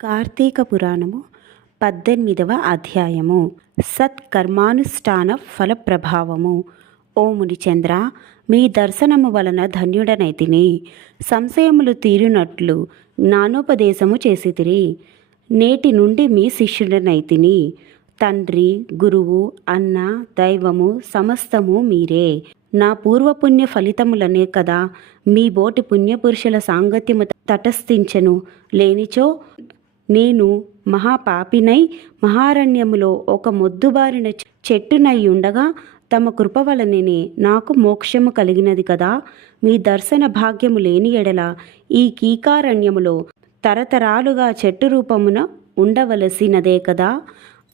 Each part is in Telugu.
కార్తీక పురాణము 18వ అధ్యాయము. సత్కర్మానుష్ఠాన ఫల ప్రభావము. ఓ మునిచంద్ర, మీ దర్శనము వలన ధన్యుడనైతిని. సంశయములు తీరునట్లు జ్ఞానోపదేశము చేసితిరి. నేటి నుండి మీ శిష్యుడనైతిని. తండ్రి, గురువు, అన్న, దైవము సమస్తము మీరే. నా పూర్వపుణ్య ఫలితములనే కదా మీ బోటి పుణ్యపురుషుల సాంగత్యము తటస్థించెను. లేనిచో నేను మహాపాపినై మహారణ్యములో ఒక మొద్దుబారిన చెట్టునై ఉండగా తమ కృప వలననే నాకు మోక్షము కలిగినది కదా. మీ దర్శన భాగ్యము లేని ఎడల ఈ కీకారణ్యములో తరతరాలుగా చెట్టు రూపమున ఉండవలసినదే కదా.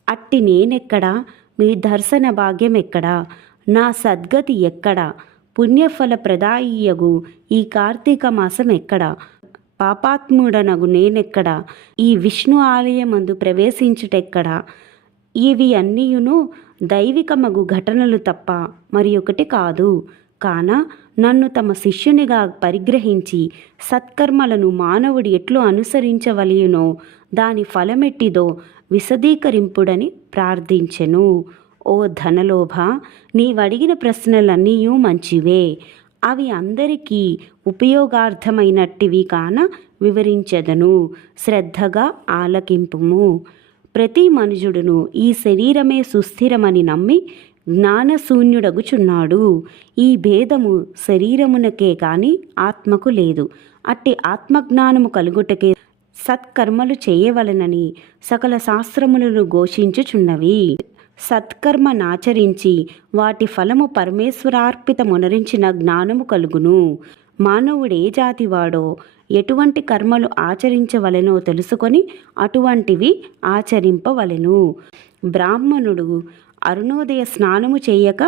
అట్టి నేనెక్కడా? మీ దర్శన భాగ్యం ఎక్కడా? నా సద్గతి ఎక్కడా? పుణ్యఫల ప్రదాయియగు ఈ కార్తీక మాసం ఎక్కడా? పాపాత్ముడనగు నేనెక్కడ? ఈ విష్ణు ఆలయమందు ప్రవేశించుటెక్కడా? ఇవి అన్నీయును దైవికమగు ఘటనలు తప్ప మరి ఒకటి కాదు. కాన నన్ను తమ శిష్యునిగా పరిగ్రహించి సత్కర్మలను మానవుడు ఎట్లు అనుసరించవలయునో దాని ఫలమెట్టిదో విశదీకరింపుడని ప్రార్థించెను. ఓ ధనలోభ, నీవడిగిన ప్రశ్నలన్నీయూ మంచివే. అవి అందరికీ ఉపయోగార్థమైనట్టివి కాన వివరించెదను. శ్రద్ధగా ఆలకింపుము. ప్రతి మనుజుడును ఈ శరీరమే సుస్థిరమని నమ్మి జ్ఞానశూన్యుడగుచున్నాడు. ఈ భేదము శరీరమునకే కాని ఆత్మకు లేదు. అట్టి ఆత్మజ్ఞానము కలుగుటకే సత్కర్మలు చేయవలనని సకల శాస్త్రములను ఘోషించుచున్నవి. సత్కర్మనాచరించి వాటి ఫలము పరమేశ్వరార్పితమునరించిన జ్ఞానము కలుగును. మానవుడే జాతివాడో ఎటువంటి కర్మలు ఆచరించవలెనో తెలుసుకొని అటువంటివి ఆచరింపవలెను. బ్రాహ్మణుడు అరుణోదయ స్నానము చేయక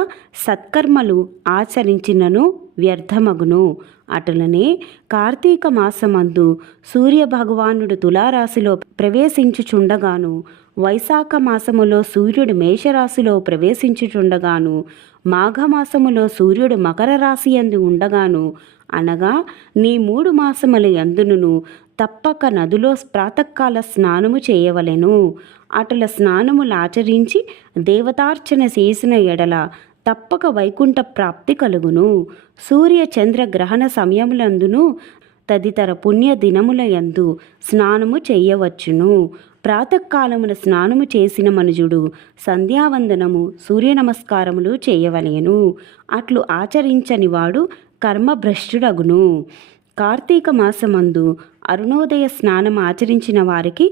సత్కర్మలు ఆచరించినను వ్యర్థమగును. అటులనే కార్తీక మాసమందు సూర్యభగవానుడు తులారాశిలో ప్రవేశించుచుండగాను, వైశాఖ మాసములో సూర్యుడు మేషరాశిలో ప్రవేశించుచుండగాను, మాఘమాసములో సూర్యుడు మకర రాశి యందు ఉండగాను, అనగా నీ 3 మాసముల యందును తప్పక నదిలో ప్రాతకాల స్నానము చేయవలెను. అటుల స్నానములాచరించి దేవతార్చన చేసిన ఎడల తప్పక వైకుంఠ ప్రాప్తి కలుగును. సూర్య చంద్ర గ్రహణ సమయములందును తదితర పుణ్య దినముల యందు స్నానము చేయవచ్చును. ప్రాతకాలమున స్నానము చేసిన మనుజుడు సంధ్యావందనము, సూర్య నమస్కారములు చేయవలెను. అట్లు ఆచరించని వాడు కర్మభ్రష్టుడగును. కార్తీక మాసమందు అరుణోదయ స్నానం ఆచరించిన వారికి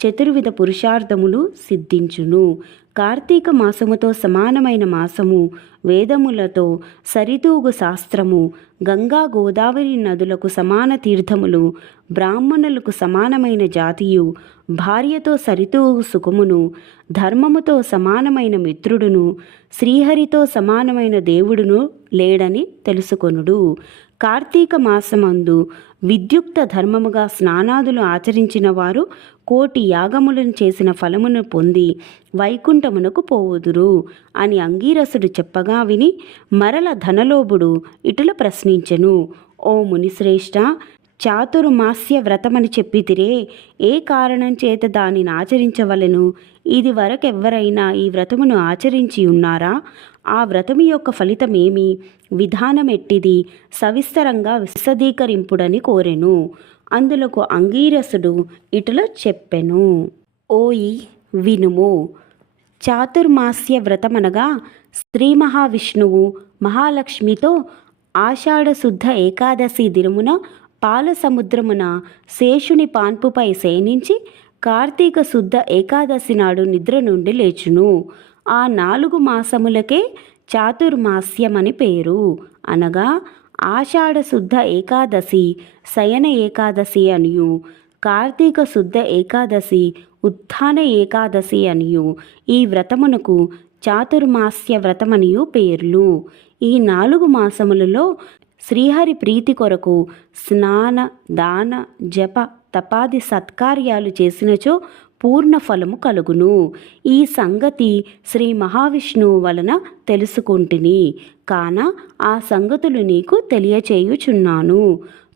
చతుర్విధ పురుషార్థములు సిద్ధించును. కార్తీక మాసముతో సమానమైన మాసము, వేదములతో సరితూగు శాస్త్రము, గంగా గోదావరి నదులకు సమాన తీర్థములు, బ్రాహ్మణులకు సమానమైన జాతియు, భార్యతో సరితూగు సుఖమును, ధర్మముతో సమానమైన మిత్రుడును, శ్రీహరితో సమానమైన దేవుడును లేడని తెలుసుకొనుడు. కార్తీక మాసమందు విద్యుక్త ధర్మముగా స్నానాదులు ఆచరించిన వారు కోటి యాగములను చేసిన ఫలమును పొంది వైకుంఠమునకు పోవుదురు అని అంగీరసుడు చెప్పగా విని మరల ధనలోభుడు ఇటుల ప్రశ్నించెను. ఓ మునిశ్రేష్ఠ, చాతుర్మాస్య వ్రతమని చెప్పితిరే, ఏ కారణం చేత దానిని ఆచరించవలెను? ఇది వరకెవ్వరైనా ఈ వ్రతమును ఆచరించి ఉన్నారా? ఆ వ్రతము యొక్క ఫలితమేమి? విధానమెట్టిది? సవిస్తరంగా విశదీకరింపుడని కోరెను. అందులకు అంగీరసుడు ఇటుల చెప్పెను. ఓయి వినుము. చాతుర్మాస్య వ్రతమనగా శ్రీ మహావిష్ణువు మహాలక్ష్మితో ఆషాఢ శుద్ధ ఏకాదశి దినమున పాల సముద్రమున శేషుని పాన్పుపై శయనించి కార్తీక శుద్ధ ఏకాదశి నాడు నిద్ర నుండి లేచును. ఆ 4 మాసములకే చాతుర్మాస్యమని పేరు. అనగా ఆషాఢ శుద్ధ ఏకాదశి శయన ఏకాదశి అనియు, కార్తీక శుద్ధ ఏకాదశి ఉత్థాన ఏకాదశి అనియు ఈ వ్రతమునకు చాతుర్మాస్య వ్రతమనియు పేర్లు. ఈ 4 మాసములలో శ్రీహరి ప్రీతి కొరకు స్నాన, దాన, జప, తపాది సత్కార్యాలు చేసినచో పూర్ణ ఫలము కలుగును. ఈ సంగతి శ్రీ మహావిష్ణువు వలన తెలుసుకుంటుని కాన ఆ సంగతులు నీకు తెలియచేయుచున్నాను.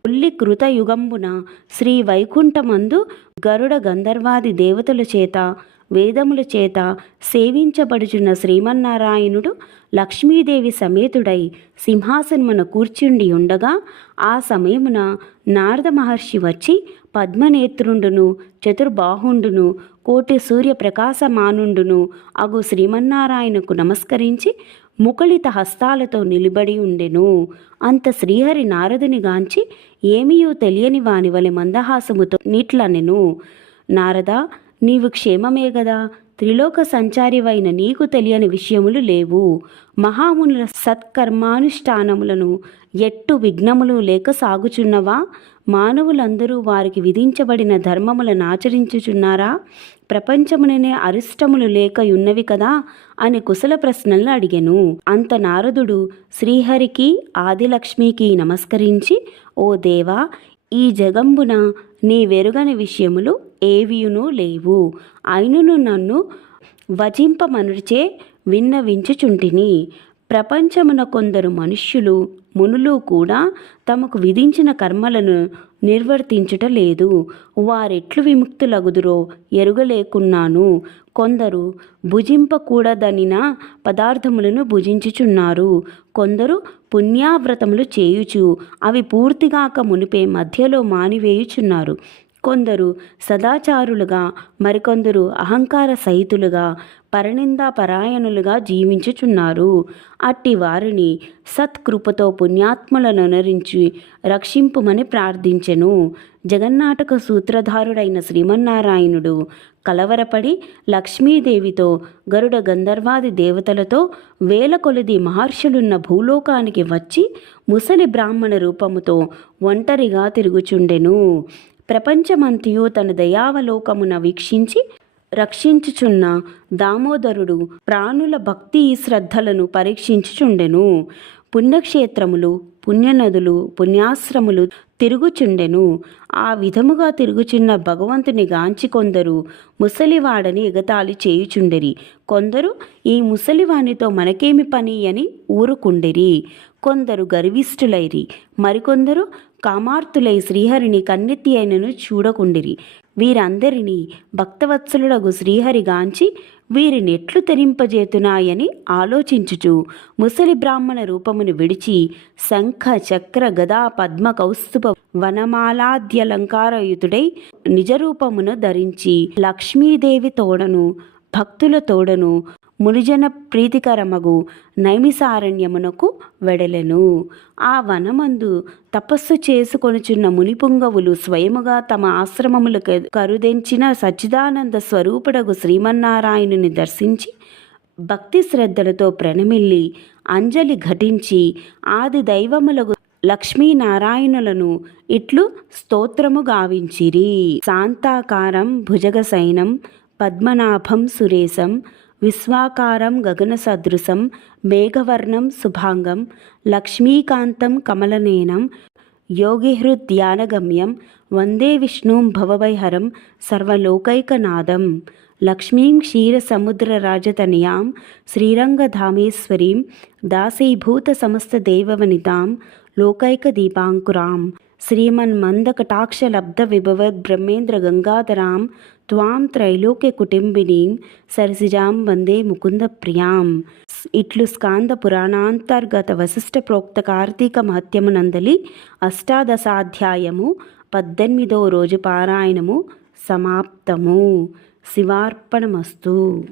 ఉల్లి కృతయుగంబున శ్రీ వైకుంఠమందు గరుడ గంధర్వాది దేవతల చేత వేదముల చేత సేవించబడుచున్న శ్రీమన్నారాయణుడు లక్ష్మీదేవి సమేతుడై సింహాసనమున కూర్చుండి ఉండగా ఆ సమయమున నారద మహర్షి వచ్చి పద్మనేత్రుండును చతుర్బాహుండును కోటి సూర్య ప్రకాశమానుండును అగు శ్రీమన్నారాయణకు నమస్కరించి ముకుళిత హస్తాలతో నిలబడి ఉండెను. అంత శ్రీహరి నారదుని గాంచి ఏమీయూ తెలియని వాని వలె మందహాసముతో నీట్లనెను. నారద, నీవు క్షేమమే గదా? త్రిలోక సంచారివైన నీకు తెలియని విషయములు లేవు. మహామునుల సత్కర్మానుష్ఠానములను ఎట్టు విఘ్నములు లేక సాగుచున్నవా? మానవులందరూ వారికి విధించబడిన ధర్మములను ఆచరించుచున్నారా? ప్రపంచముననే అరిష్టములు లేక ఉన్నవి కదా అని కుశల ప్రశ్నలు అడిగెను. అంత నారదుడు శ్రీహరికి ఆదిలక్ష్మికి నమస్కరించి, ఓ దేవా, ఈ జగంబున నీ వెరుగని విషయములు ఏవియునూ లేవు. అయినను నన్ను వజింపమనుచే విన్నవించుచుంటిని. ప్రపంచమున కొందరు మనుష్యులు మునులు కూడా తమకు విధించిన కర్మలను నిర్వర్తించుట లేదు. వారెట్లు విముక్తులగుదురో ఎరుగలేకున్నాను. కొందరు భుజింపకూడదనిన పదార్థములను భుజించుచున్నారు. కొందరు పుణ్యావ్రతములు చేయుచు అవి పూర్తిగాక మునిపే మధ్యలో మానివేయుచున్నారు. కొందరు సదాచారులుగా, మరికొందరు అహంకార సహితులుగా, పరనిందా పరాయణులుగా జీవించుచున్నారు. అట్టి వారిని సత్కృపతో పుణ్యాత్ములను అనరించి రక్షింపుమని ప్రార్థించెను. జగన్నాటక సూత్రధారుడైన శ్రీమన్నారాయణుడు కలవరపడి లక్ష్మీదేవితో గరుడ గంధర్వాది దేవతలతో వేల కొలది మహర్షులున్న భూలోకానికి వచ్చి ముసలి బ్రాహ్మణ రూపముతో ఒంటరిగా తిరుగుచుండెను. ప్రపంచమంతియు తన దయావలోకమున వీక్షించి రక్షించుచున్న దామోదరుడు ప్రాణుల భక్తి శ్రద్ధలను పరీక్షించుచుండెను. పుణ్యక్షేత్రములు, పుణ్యనదులు, పుణ్యాశ్రములు తిరుగుచుండెను. ఆ విధముగా తిరుగుచున్న భగవంతుని గాంచి కొందరు ముసలివాడని ఎగతాళి చేయుచుండెరి. కొందరు ఈ ముసలివానితో మనకేమి పని అని ఊరుకుండెరి. కొందరు గర్విష్ఠులైరి. మరికొందరు కామార్తులై శ్రీహరిని కన్నెత్తి అయినను చూడకుండిరి. వీరందరినీ భక్తవత్సలుడగు శ్రీహరిగాంచి వీరినెట్లు తెరింపజేతునాయని ఆలోచించుచు ముసలి బ్రాహ్మణ రూపమును విడిచి శంఖ చక్ర గదా పద్మ కౌస్తుభ వనమాలాద్యలంకారయుతుడై నిజరూపమును ధరించి లక్ష్మీదేవి తోడను భక్తుల తోడను మునిజన ప్రీతికరమగు నైమిసారణ్యమునకు వెడలెను. ఆ వనమందు తపస్సు చేసుకొనుచున్న మునిపుంగవులు స్వయముగా తమ ఆశ్రమములకు కరుదెంచిన సచ్చిదానంద స్వరూపుడగు శ్రీమన్నారాయణుని దర్శించి భక్తి శ్రద్ధలతో ప్రణమిల్లి అంజలి ఘటించి ఆది దైవములగు లక్ష్మీనారాయణులను ఇట్లు స్తోత్రము గావించిరి. శాంతాకారం భుజగశయనం పద్మనాభం సురేశం విశ్వాకారం గగన సదృశం మేఘవర్ణం శుభాంగం లక్ష్మీకాంతం కమలనేనం యోగిహృద్యానగమ్యం వందే విష్ణుం భవభయహరం సర్వలోకైకనాథం లక్ష్మీం క్షీరసముద్రరాజతనయాం శ్రీరంగధామేశ్వరీం దాసీభూత సమస్తదేవవనితాం లోకైకదీపాంకురాం శ్రీమన్మందకటాక్షలబ్ధ విభవద్ బ్రహ్మేంద్ర గంగాధరాం త్వాం త్రైలోక్య కుటుంబినీం సరసిజాం వందే ముకుంద ప్రియాం. ఇట్లు స్కాంద పురాణాంతర్గత వశిష్ఠ ప్రోక్త కార్తీక మహత్యమునందలి అష్టాదశాధ్యాయము 18వ రోజు పారాయణము సమాప్తము. శివార్పణమస్తు.